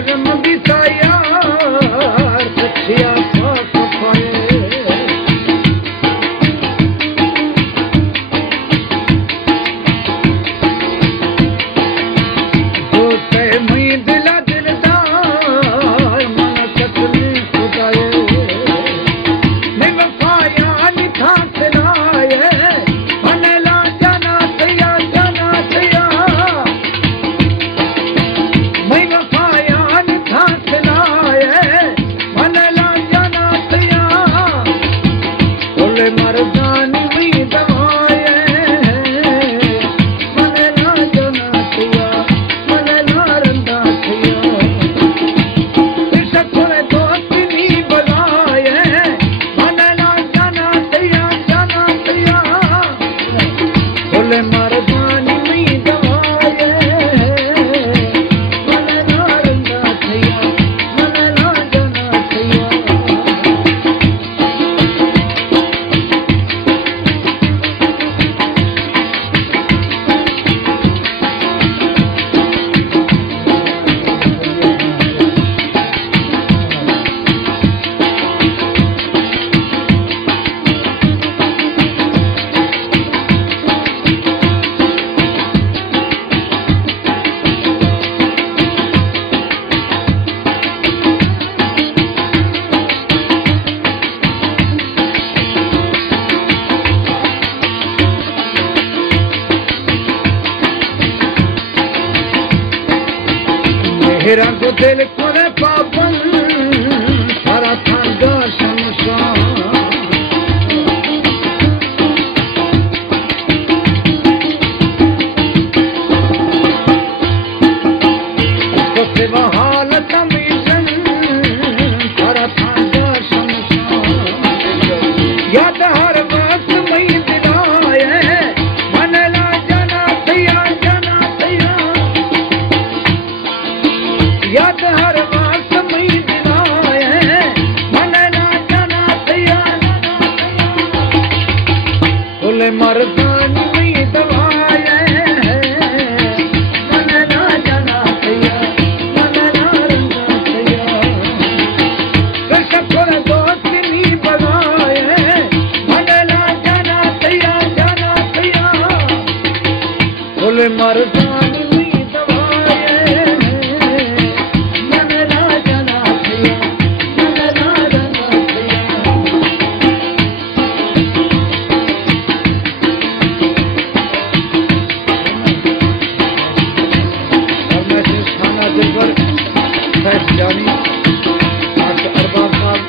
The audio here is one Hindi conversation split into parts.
करम दिसाया सखिया पास पाए जो ते मुई दिला दिलदार मन सतने खुदाए मैं वफाया निथा खिलाए मन ला जाना तैया मैं वफाया निथा खिलाए मन ला जाना तैया बोले मर्दान में दवाए मन ला जाना तैया मन ला रंदा तैया इस कोरे दोस्त नहीं बनाए मन ला जाना तैया बोले मर्दान में दवाए मन ला रंदा तैया मन ला जाना तैया मेरा को दिल कोने पापन सारा थांगा शमशान तो सेवा हालत मिशन सारा थांगा शमशान याद हर वक्त मैं दिलाए मन ला जाना तैया याद हर वक्त मैं दिलाए मन ला जाना तैया बोले मर्दान में दवाए मन ला जाना तैया मन ला रंगा तैया कोरे दोस्त नहीं बनाए मन ला जाना तैया बोले मर्दान में दवाए मन ला जाना तैया मन ला रंगा तैया और मैं खाना दिलबर सैफ जानी आज अरबाब साहब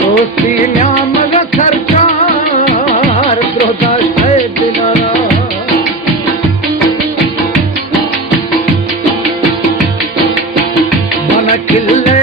दोस्ती न्याम सरकार द्रोदाश है दिलारा मन किल्ले